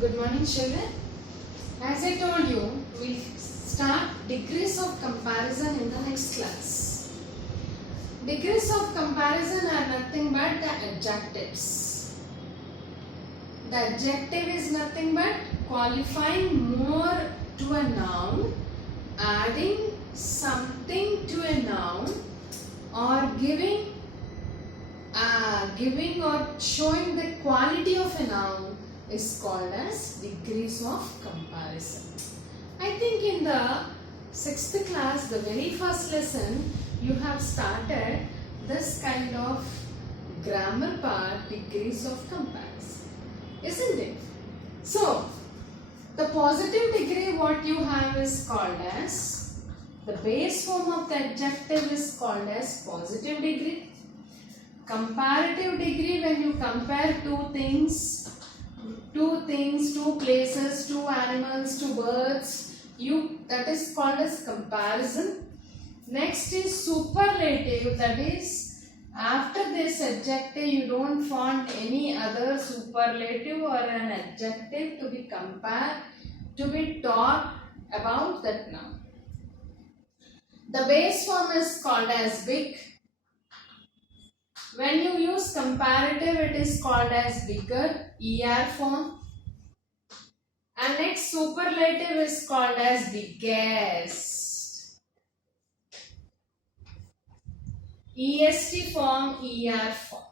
Good morning, children. As I told you, we'll start degrees of comparison in the next class. Degrees of comparison are nothing but the adjectives. The adjective is nothing but qualifying more to a noun, adding something to a noun, or giving or showing the quality of a noun is called as degrees of comparison. I think in the 6th class, the very first lesson, you have started this kind of grammar part, degrees of comparison, isn't it? So, the positive degree what you have is called as, the base form of the adjective is called as positive degree. Comparative degree, when you compare two things, two places, two animals, two birds, that is called as comparison. Next is superlative, that is after this adjective you don't want any other superlative or an adjective to be compared, to be taught about that noun. The base form is called as big. When you use comparative, it is called as bigger, ER form. And next superlative is called as biggest. EST form, ER form.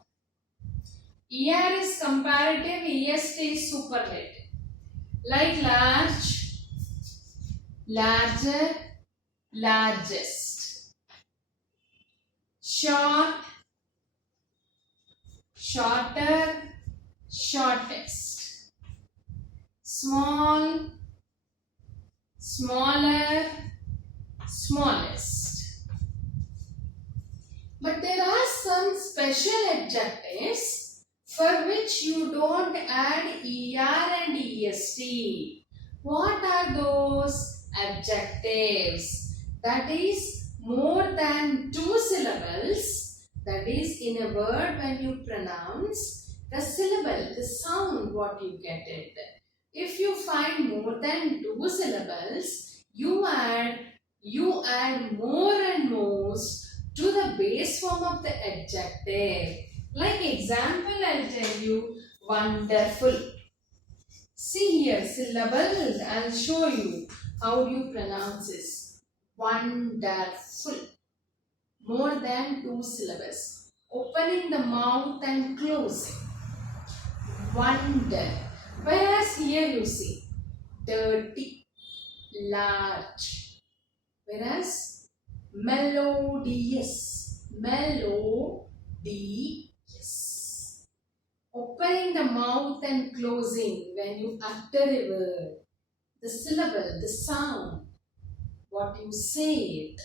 ER is comparative, EST is superlative. Like large, larger, largest. Short, shorter, shortest. Small, smaller, smallest. But there are some special adjectives for which you don't add ER and EST. What are those adjectives? That is more than 2 syllables. That is, in a word, when you pronounce the syllable, the sound, what you get it. If you find more than 2 syllables, you add more and more to the base form of the adjective. Like example, I'll tell you wonderful. See here, syllable, I'll show you how you pronounce this. Wonderful. More than 2 syllables. Opening the mouth and closing. Wonder. Whereas here you see dirty, large. Whereas melodious, melodious. Opening the mouth and closing when you utter a word. The syllable, the sound, what you say it.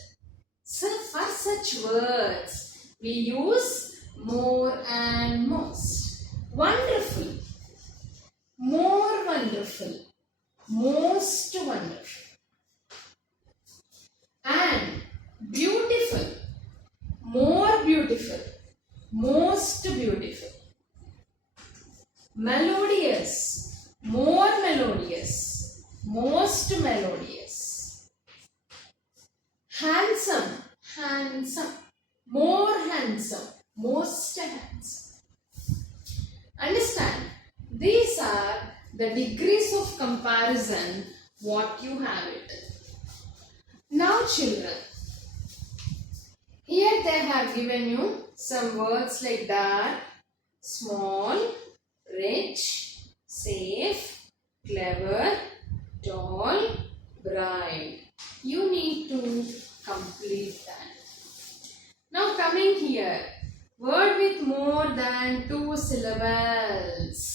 So for such words, we use more and most. Wonderful, more wonderful, most wonderful. And beautiful, more beautiful, most beautiful. Melodious, more melodious, most melodious. Handsome, handsome, more handsome, most handsome. Understand? These are the degrees of comparison what you have it. Now children, here they have given you some words like dark, small, rich, safe, clever, tall, bright. You need to complete that. Now coming here, word with more than 2 syllables.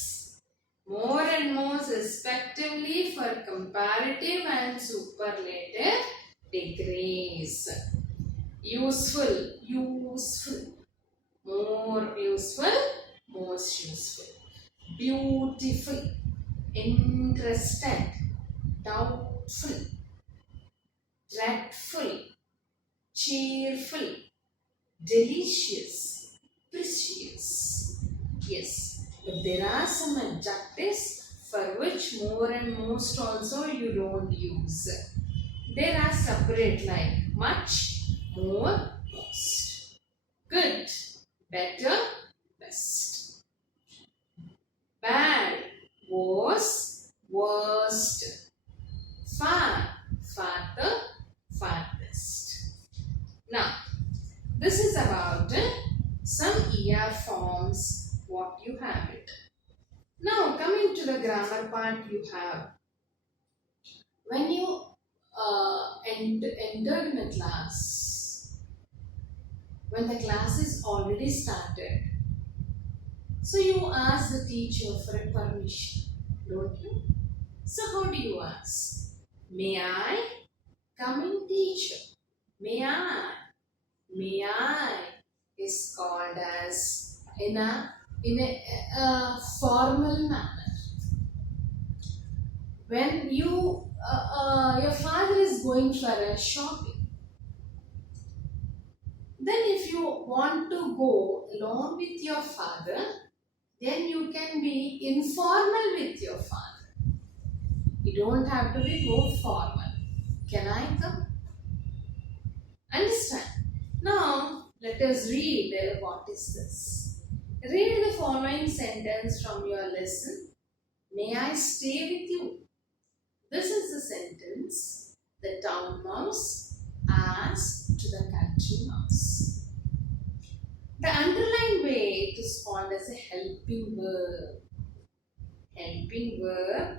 More and more respectively for comparative and superlative degrees. Useful, useful. More useful, most useful. Beautiful, interested, doubtful, dreadful, cheerful, delicious, precious. Yes, but there are some adjectives for for which more and most also you don't use. There are separate like much, more, most. Good, better, best. Bad, worse, worst. Far, farther, farthest. Now, this is about some ER forms what you have it. Now, coming to the grammar part you have. When you entered in a class, when the class is already started, so you ask the teacher for a permission, don't you? So how do you ask? May I come in, teacher? May I? May I is called as in a formal manner. When your father is going for a shopping, then if you want to go along with your father, then you can be informal with your father. You don't have to be go formal. Can I come? Understand? Now, let us read what is this. Read the following sentence from your lesson. May I stay with you? This is the sentence the town mouse asked to the country mouse. The underlined way it is called as a helping verb. Helping verb,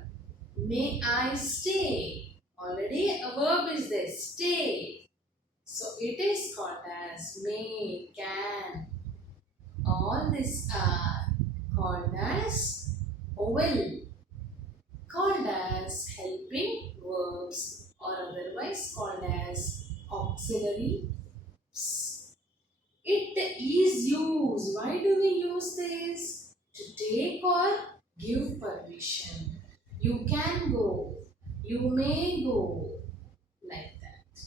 may I stay? Already a verb is there, stay. So it is called as may, can. All these are called as will, called as helping verbs or otherwise called as auxiliary verbs. It is used. Why do we use this? To take or give permission. You can go. You may go. Like that.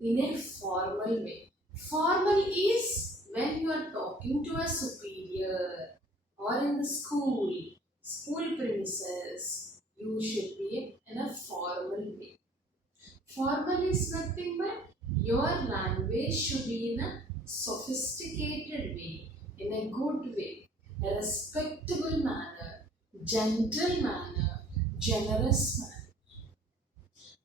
In a formal way. Formal is when you are talking to a superior or in the school premises. You should be in a formal way. Formal is nothing but your language should be in a sophisticated way, in a good way, a respectable manner, gentle manner, generous manner.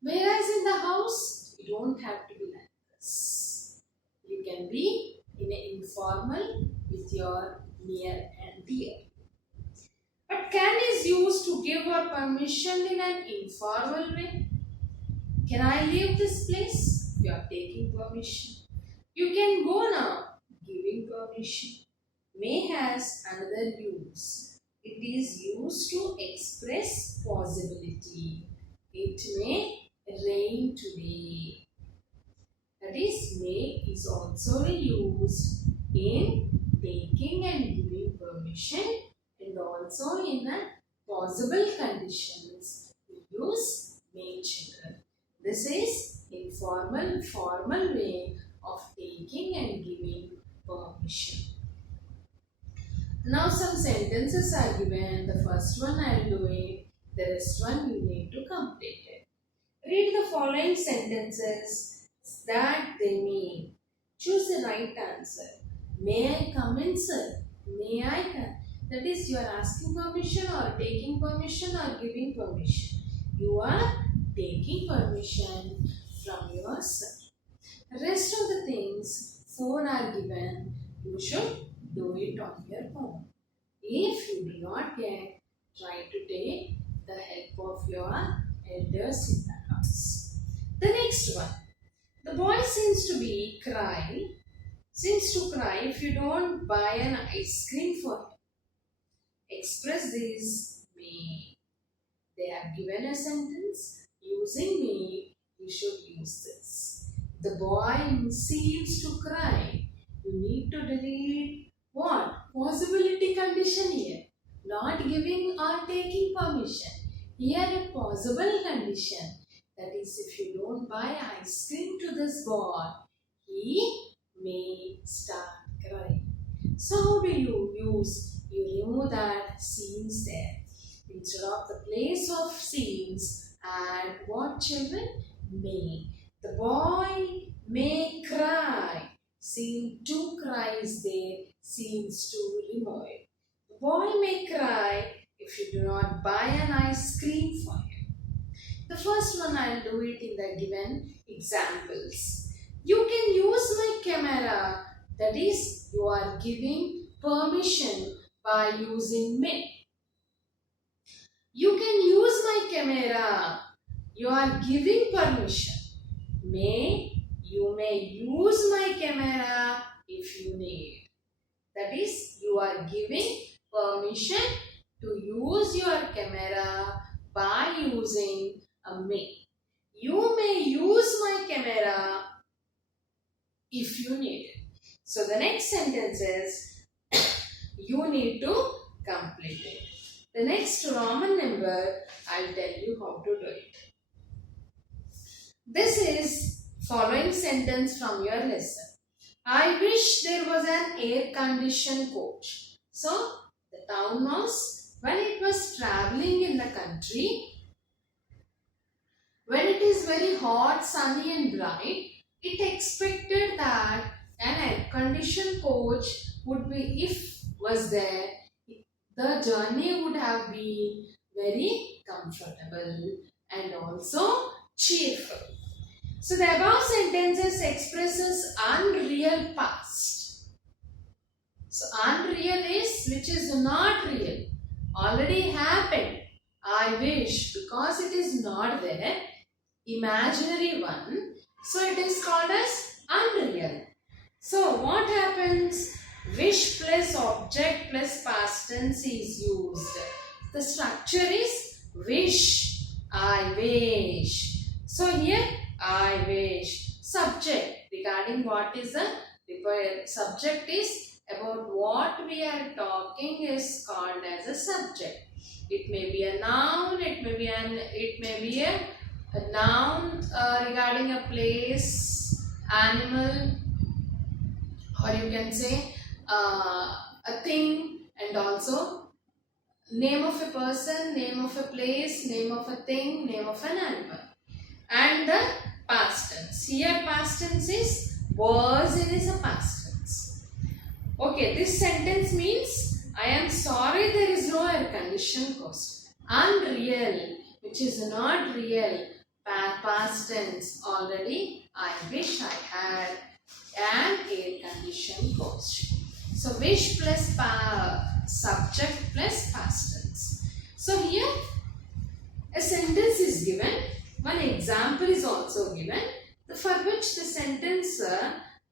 Whereas in the house, you don't have to be like this. You can be in an informal with your near and dear. But can is used to give or permission in an informal way. Can I leave this place? You are taking permission. You can go now, giving permission. May has another use. It is used to express possibility. It may rain today. That is, may is also used in taking and giving permission and also in the possible conditions. We use may children. This is informal, formal way of taking and giving permission. Now some sentences are given. The first one I will do it. The rest one you need to complete it. Read the following sentences that they mean. Choose the right answer. May I come in, sir? May I come? That is, you are asking permission or taking permission or giving permission. You are taking permission from your sir. Rest of the things, 4 are given. You should do it on your own. If you do not get, try to take the help of your elders in the house. The next one. The boy seems to cry if you don't buy an ice cream for him. Express this may. They have given a sentence using may. You should use this. The boy seems to cry. You need to delete what? Possibility condition here. Not giving or taking permission. Here a possible condition. That is, if you don't buy ice cream to this boy, he may start crying. So how do you use? You remove that seems there. Instead of the place of scenes, add what, children? May. The boy may cry. Scene 2 cries there. Scenes 2 remove it. The boy may cry if you do not buy an ice cream for him. The first one I'll do it in the given examples. You can use my camera. That is, you are giving permission by using may. You can use my camera. You are giving permission. You may use my camera if you need. That is, you are giving permission to use your camera by using a may. You may use my camera if you need it. So the next sentence is you need to complete it. The next Roman number, I'll tell you how to do it. This is following sentence from your lesson. I wish there was an air-conditioned coach. So, the town mouse, when it was traveling in the country, when it is very hot, sunny and bright, it expected that an air-conditioned coach would be, if was there, the journey would have been very comfortable and also cheerful. So the above sentences expresses unreal past. So unreal is which is not real, already happened. I wish, because it is not there, imaginary one. So it is called as unreal. So what happens? Wish plus object plus past tense is used. The structure is wish, I wish. So here I wish. Subject, regarding what is the subject is about what we are talking is called as a subject. It may be a noun, it may be a noun regarding a place, animal, or you can say a thing, and also name of a person, name of a place, name of a thing, name of an animal. And the past tense. Here past tense is was, it is a past tense. Okay, this sentence means I am sorry there is no air conditioned coach. Unreal, which is not real. Past tense, already I wish I had an air conditioned coach. So wish plus subject plus past tense. So here a sentence is given. One example is also given, for which the sentence,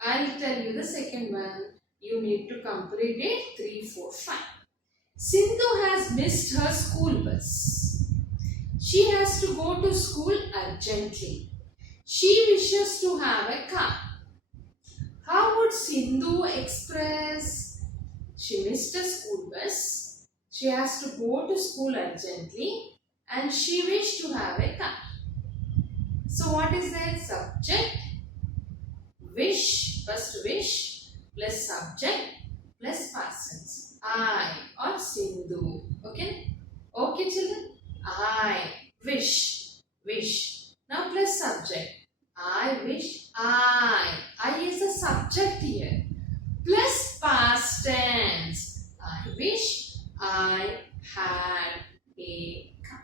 I will tell you the second one. You need to complete it 3, 4, 5. Sindhu has missed her school bus. She has to go to school urgently. She wishes to have a car. How would Sindhu express? She missed a school bus. She has to go to school urgently and she wished to have a car. So what is that? Subject, wish, first wish, plus subject, plus past tense. I or Sindhu. Okay? Okay children? I wish, wish. Now plus subject. I wish, I is the subject here. Plus past tense. I wish I had a car.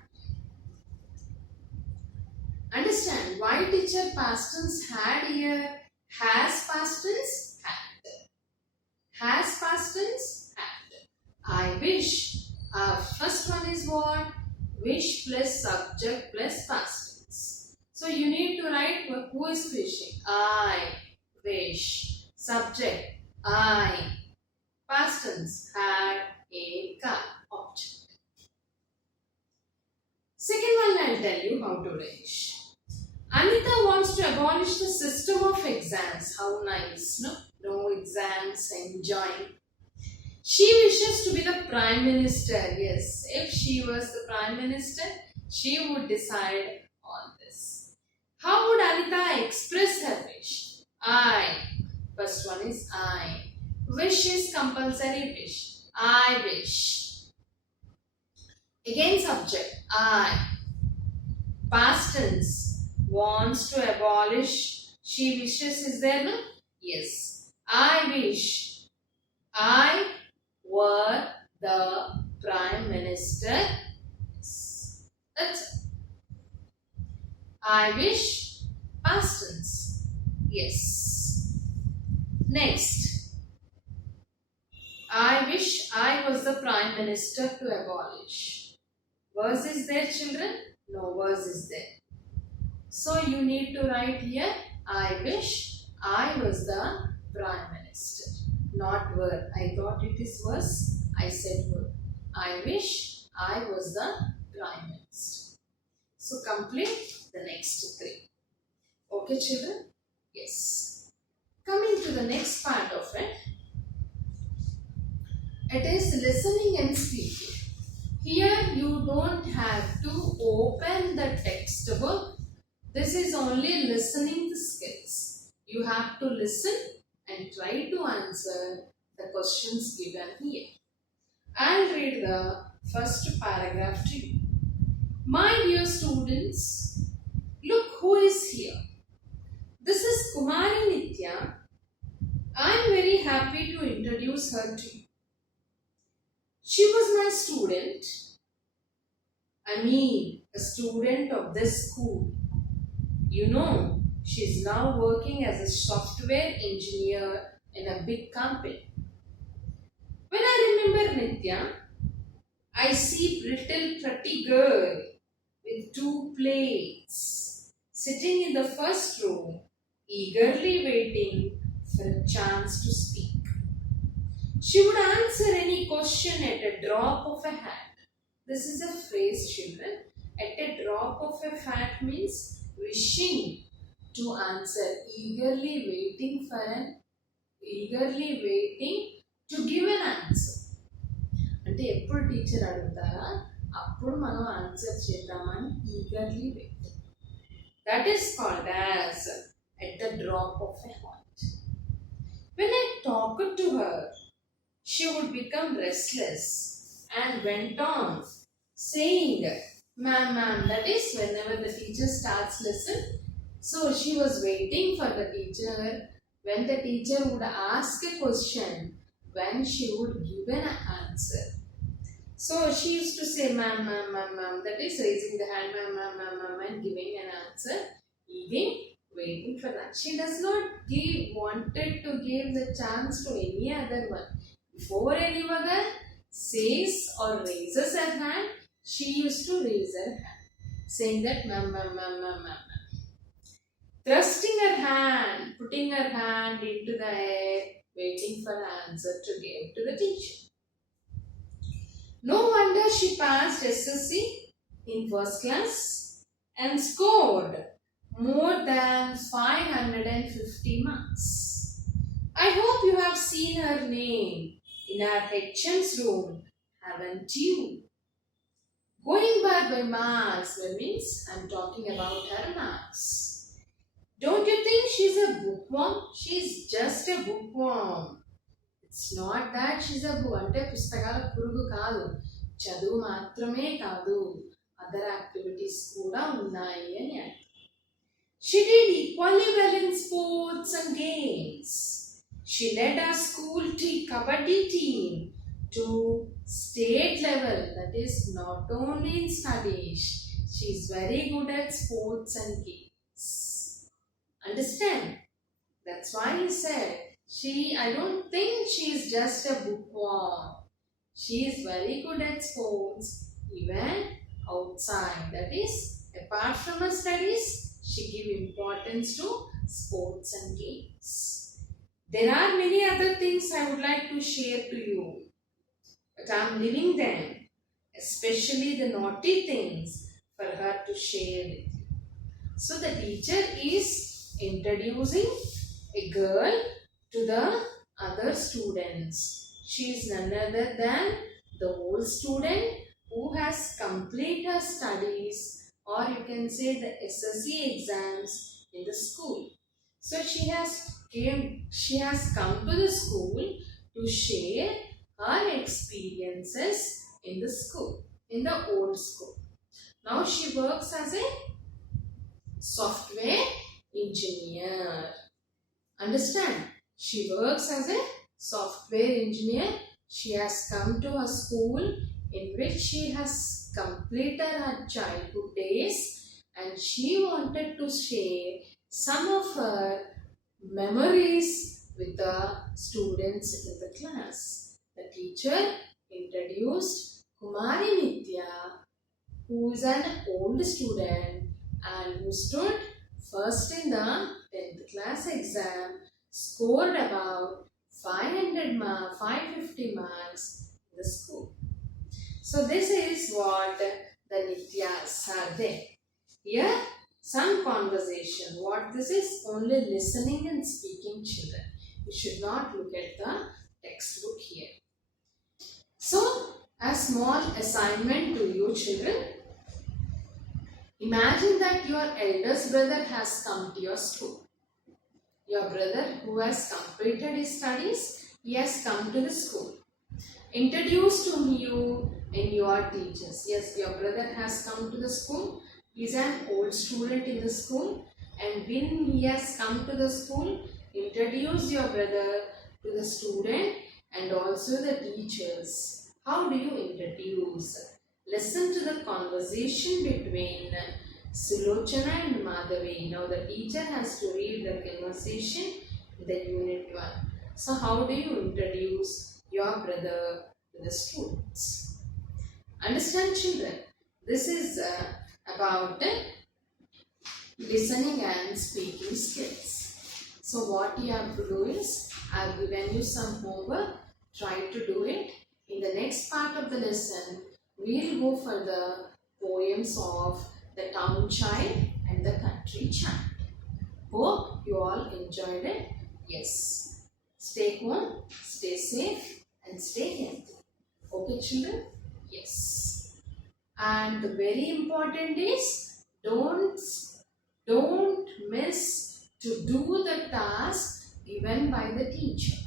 Understand why teacher past tense had here? Has past tense? Had. Has past tense? Had. I wish. First one is what? Wish plus subject plus past tense. So you need to write who is wishing. I wish. Subject. I. Past tense. Had a car. Object. Second one I'll tell you how to wish. Anita wants to abolish the system of exams. How nice, no? No exams, enjoying. She wishes to be the Prime Minister. Yes, if she was the Prime Minister, she would decide on this. How would Anita express her wish? I. First one is I. Wish is compulsory wish. I wish. Again subject, I. Past tense, wants to abolish, she wishes, is there no? Yes. I wish I were the Prime Minister. Yes. That's it. I wish, past tense. Yes. Next. I wish I was the Prime Minister to abolish. Verse is there, children? No verse is there. So you need to write here, I wish I was the Prime Minister. Not verb. I thought it is verse. I said verb. I wish I was the Prime Minister. So complete the next three. Okay, children? Yes. Coming to the next part of it. It is listening and speaking. Here you don't have to open the textbook. This is only listening skills. You have to listen and try to answer the questions given here. I'll read the first paragraph to you. My dear students, look who is here. This is Kumari Nitya. I am very happy to introduce her to you. She was my student. A student of this school. You know, she is now working as a software engineer in a big company. When I remember Nitya, I see little pretty girl with 2 plates sitting in the first row, eagerly waiting for a chance to speak. She would answer any question at a drop of a hat. This is a phrase, children. At a drop of a hat means wishing to answer, eagerly waiting to give an answer. అంటే ఎప్పుడు teacher అడుగుతారా అప్పుడు మనం answer చేద్దామని eagerly wait. That is called as at the drop of a hat. When I talked to her, she would become restless and went on saying, ma'am, that is whenever the teacher starts lesson. So she was waiting for the teacher. When the teacher would ask a question, when she would give an answer. So she used to say, ma'am, that is raising the hand, ma'am, and giving an answer, waiting for that. She does not wanted to give the chance to any other one. Before anyone says or raises her hand, she used to raise her hand, saying that ma'am. Thrusting her hand, putting her hand into the air, waiting for the answer to give to the teacher. No wonder she passed SSC in first class and scored more than 550 marks. I hope you have seen her name in our HM's room, haven't you? Going by marks, that means I'm talking about her marks. Don't you think she's a bookworm? She's just a bookworm. It's not that she's a book. అంటే పుస్తకాల పురుగు కాదు, చదువు మాత్రమే కాదు, other activities కూడా ఉన్నాయి అని అర్థం. She did equally well in sports and games. She led our school kabaddi team to state level. That is not only in studies. She is very good at sports and games. Understand? That's why he said, I don't think she is just a bookworm. She is very good at sports, even outside. That is, apart from her studies, she gives importance to sports and games. There are many other things I would like to share to you, but I am leaving them, especially the naughty things, for her to share with you. So the teacher is introducing a girl to the other students. She is none other than the old student who has completed her studies, or you can say the SSC exams in the school. So she has come to the school to share her experiences in the school. in the old school. Now she works as a software engineer. Understand? She works as a software engineer. She has come to a school in which she has completed her childhood days, and she wanted to share some of her memories with the students in the class. The teacher introduced Kumari Nitya, who is an old student and who stood first in the 10th class exam, scored about 550 marks in the school. So this is what the Nityas are there. Here, some conversation. What this is? Only listening and speaking children. You should not look at the textbook here. So, a small assignment to you children. Imagine that your eldest brother has come to your school. Your brother who has completed his studies, he has come to the school. Introduce to you and your teachers. Yes, your brother has come to the school. He is an old student in the school, and when he has come to the school, introduce your brother to the student and also the teachers. How do you introduce? Listen to the conversation between Sulochana and Madhavi. Now the teacher has to read the conversation in the unit 1. So how do you introduce your brother to the students? Understand children? This is about listening and speaking skills. So what you have to do is, I have given you some homework. Try to do it. In the next part of the lesson, we will go for the poems of the town child and the country child. Hope you all enjoyed it. Yes. Stay home, stay safe and stay healthy. Okay children? Yes. And the very important is, don't miss to do the task given by the teacher.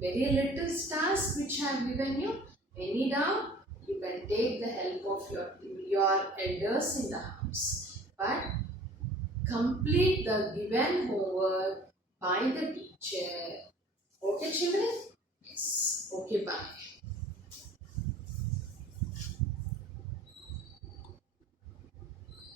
Very little task which I have given you. Any doubt, you can take the help of your elders in the house. But complete the given homework by the teacher. Okay children? Yes. Okay, bye.